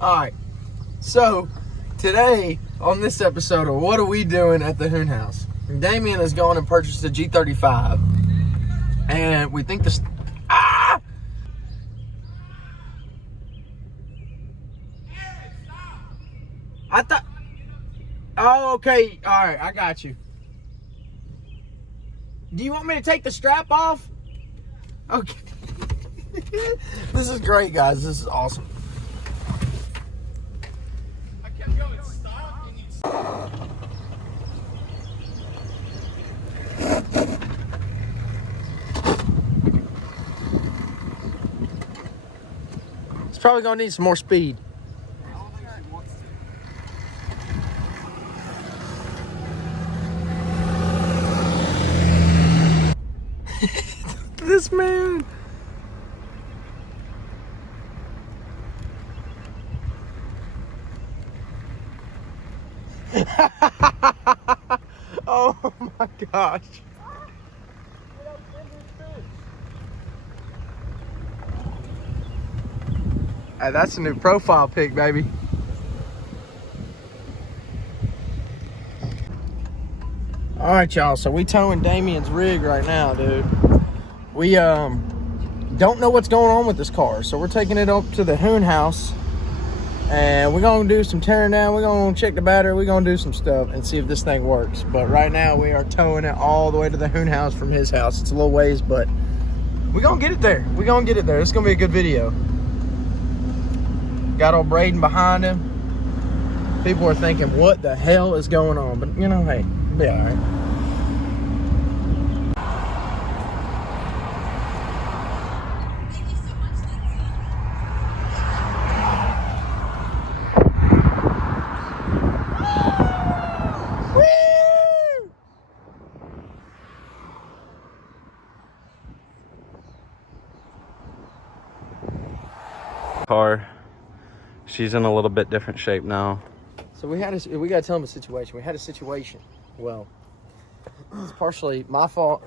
Alright, so today on this episode of What Are We Doing at the Hoon House, Damien is going and purchased a G35, and we think this. Ah! I thought. Oh, okay. Alright, I got you. Do you want me to take the strap off? Okay. This is great, guys. This is awesome. I kept going, stop, and it's probably gonna need some more speed. I don't think she wants to. This man. Oh my gosh. Hey, that's a new profile pic, baby. All right, y'all. So we towing Damien's rig right now, dude. We don't know what's going on with this car, so we're taking it up to the Hoon House, and we're gonna do some tearing down. We're gonna check the battery. We're gonna do some stuff and see if this thing works. But right now, we are towing it all the way to the Hoon House from his house. It's a little ways, but we're gonna get it there. We're gonna get it there. It's gonna be a good video. Got old Braden behind him. People are thinking, what the hell is going on? But, you know, hey, it'll be all right. Car. She's in a little bit different shape now. So we gotta tell him a situation. We had a situation. Well, it's partially my fault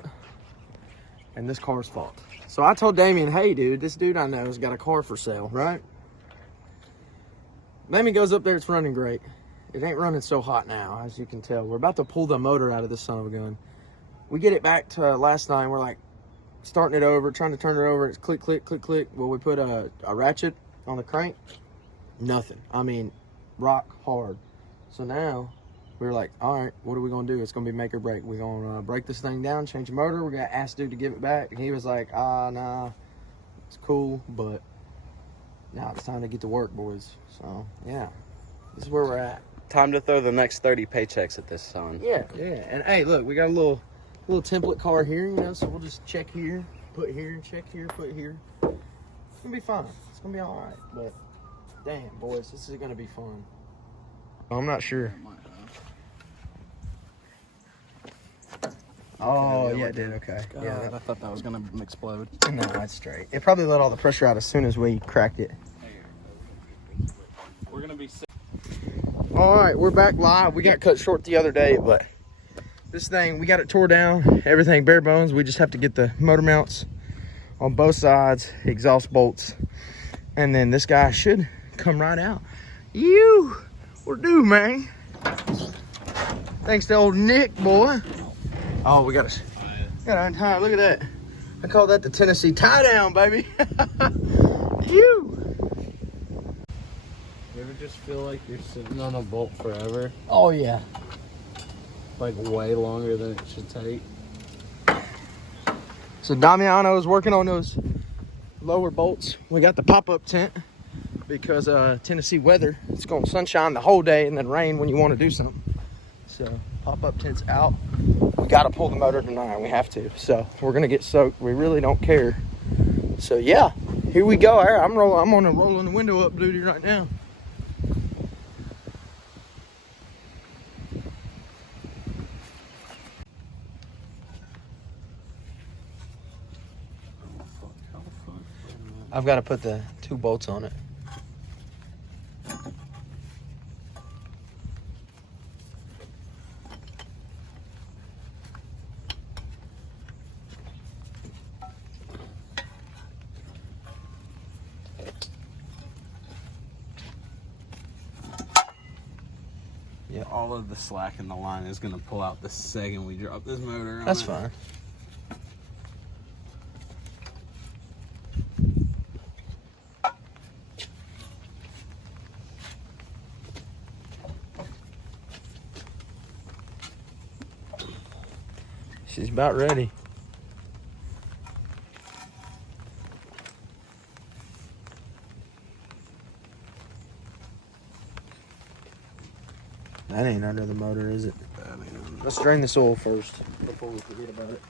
and this car's fault. So I told Damien, hey dude, this dude I know has got a car for sale, right? Damien goes up there, it's running great. It ain't running so hot now, as you can tell. We're about to pull the motor out of this son of a gun. We get it back to last night, we're like starting it over, trying to turn it over, it's click, click, click, click. Well, we put a ratchet on the crank. Nothing. I mean, rock hard. So now we're like, all right, what are we gonna do? It's gonna be make or break. We're gonna break this thing down, change the motor. We're gonna ask dude to give it back. And he was like, nah, it's cool, but now it's time to get to work, boys. So yeah, this is where we're at. Time to throw the next 30 paychecks at this son. Yeah. And hey, look, we got a little template car here, you know. So we'll just check here, put here, check here, put here. It's gonna be fine. It's gonna be all right, but. Damn, boys, this is gonna be fun. I'm not sure. Oh, yeah, it did. Okay. God, yeah, I thought that was gonna explode. No, that's straight. It probably let all the pressure out as soon as we cracked it. We're gonna be sick. All right, we're back live. We got cut short the other day, but this thing, we got it tore down. Everything bare bones. We just have to get the motor mounts on both sides, exhaust bolts, and then this guy should come right out. We're due, man. Thanks to old Nick, boy. Oh, we got to untie. Look at that. I call that the Tennessee tie down, baby. You ever just feel like you're sitting on a bolt forever? Oh yeah. Like way longer than it should take. So Damiano is working on those lower bolts. We got the pop-up tent because Tennessee weather, it's going to sunshine the whole day and then rain when you want to do something. So pop-up tent's out. We got to pull the motor tonight. We have to. So we're going to get soaked. We really don't care. So yeah, here we go. I'm on a rolling the window up duty right now. I've got to put the 2 bolts on it. all of the slack in the line is going to pull out the second we drop this motor on That's it. fine. She's about ready. That ain't under the motor, is it? Let's drain this oil first before we forget about it.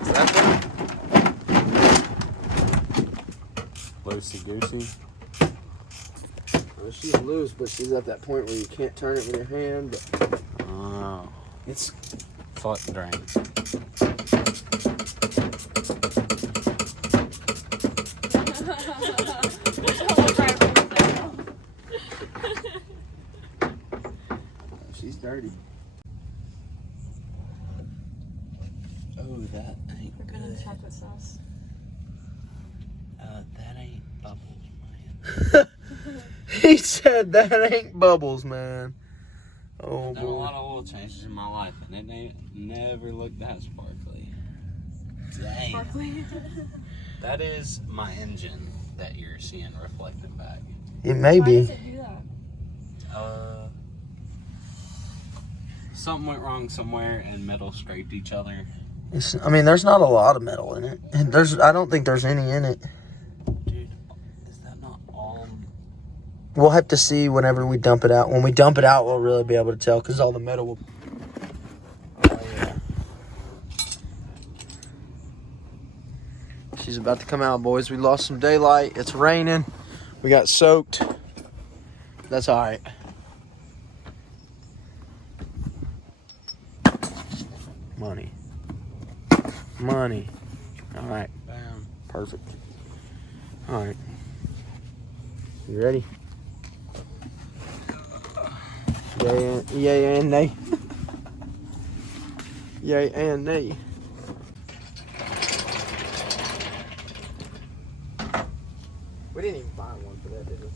Is that one? Loosey goosey. Well, she's loose, but she's at that point where you can't turn it with your hand. But Oh. it's Foot drain. she's dirty. Oh, that ain't We're gonna good. chocolate sauce. That ain't bubbles, man. He said that ain't bubbles, man. Oh, I've done a boy. lot of oil changes in my life, and it ain't never looked that sparkly. Dang. Sparkly. That is my engine that you're seeing reflecting back. It may Why be. does it do that? Something went wrong somewhere, and metal scraped each other. I mean, there's not a lot of metal in it. I don't think there's any in it. Dude, is that not all? We'll have to see whenever we dump it out. When we dump it out, we'll really be able to tell because all the metal will. Oh, yeah. She's about to come out, boys. We lost some daylight. It's raining. We got soaked. That's all right. Money. Money. All right. Bam. Perfect. All right. You ready? Yay and nay. Yay and nay. We didn't even buy one for that, did we?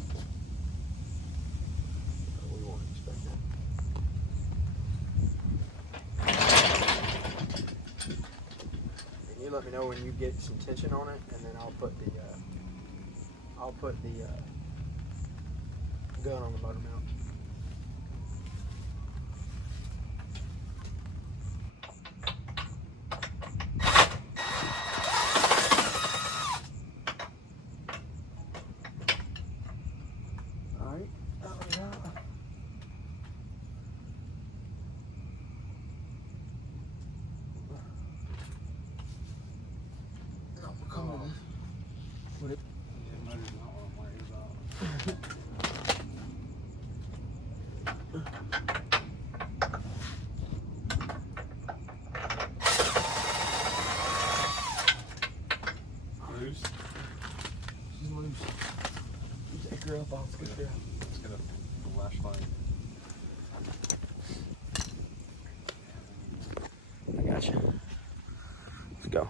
We weren't expecting it. And you let me know when you get some tension on it, and then I'll put the gun on the motor mount. Alright. No, we're coming. Would it? Yeah, motor's not what I'm worried about. Loose? She's loose. You take her up, I'll scoot her. Let's get a flashlight. I got you. Let's go.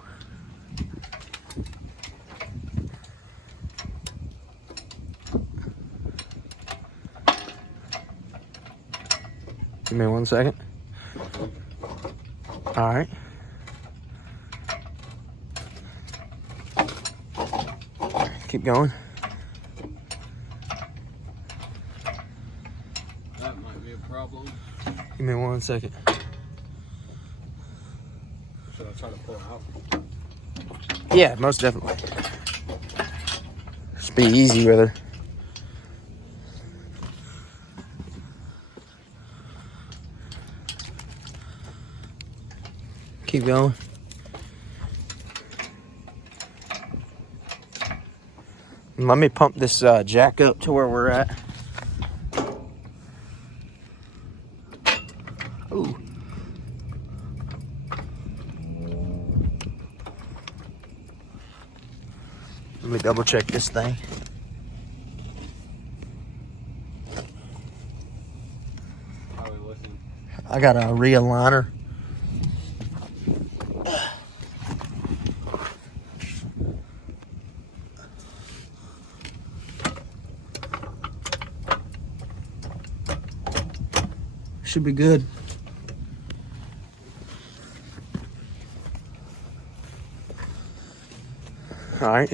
Give me 1 second. All right. Keep going. That might be a problem. Give me 1 second. Should I try to pull out? Yeah, most definitely. Just be easy with her. Keep going. Let me pump this jack up to where we're at. Ooh. Let me double check this thing. How are we looking? I got a realigner. Should be good. All right.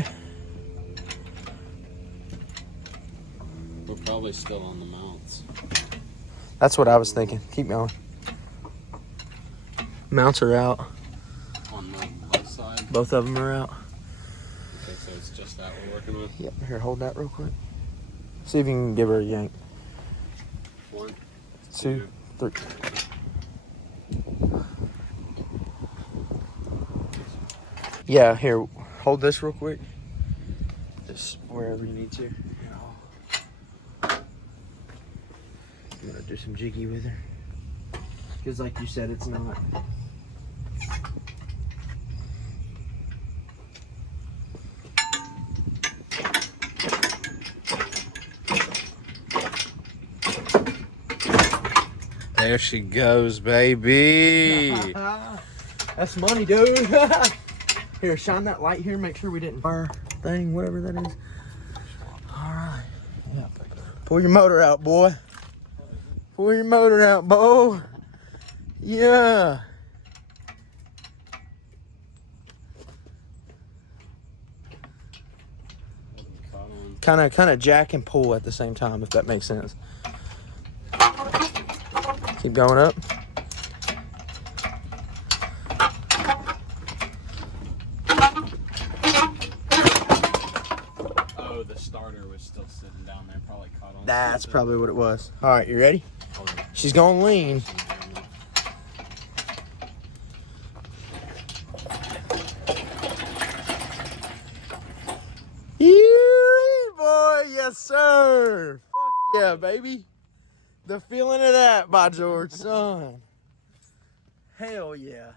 We're probably still on the mounts. That's what I was thinking. Keep going. Mounts are out. On the left side. Both of them are out. Okay, so it's just that we're working with. Yep. Here, hold that real quick. See if you can give her a yank. 1, 2, 3. Yeah, here, hold this real quick. Just wherever you need to. I'm gonna do some jiggy with her. Because like you said, it's not. There she goes, baby. That's money, dude. Here, shine that light here. Make sure we didn't fire thing, whatever that is. All right. Yeah. Pull your motor out, boy. Pull your motor out, boy. Yeah. Kind of jack and pull at the same time, if that makes sense. Keep going up. Oh, the starter was still sitting down there, probably caught on. That's probably what it was. All right, you ready? Hold on. She's gonna lean. Yeah, boy, yes sir. Fuck yeah, baby. The feeling of that, by George, son. Hell yeah.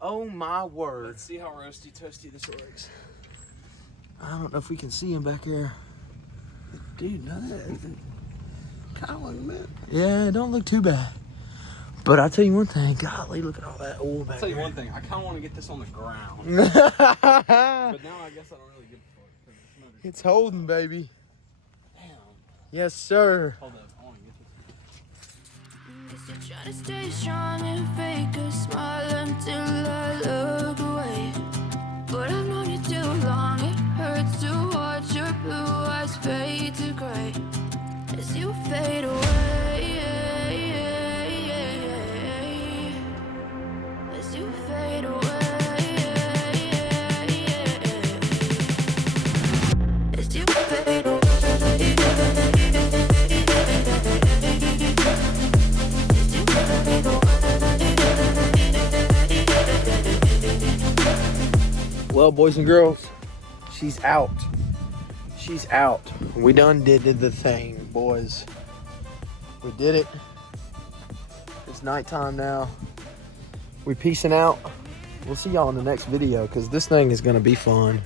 Oh my word. Let's see how roasty toasty this looks. I don't know if we can see him back there. Dude, no, that kind of like that. Yeah, it don't look too bad. But I'll tell you one thing, golly, look at all that oil back I'll tell you there. one thing, I kind of want to get this on the ground. But now I guess I don't really give a fuck. It's holding, baby. Damn. Yes, sir. Hold up, I want to get this. Guess you're trying to stay strong and fake a smile until I look away. But I've known you too long, it hurts to watch your blue eyes fade to gray as you fade away. As you fade away. As you fade away. Well, boys and girls, she's out. She's out. We done did the thing, boys. We did it. It's nighttime now. We peacing out. We'll see y'all in the next video because this thing is going to be fun.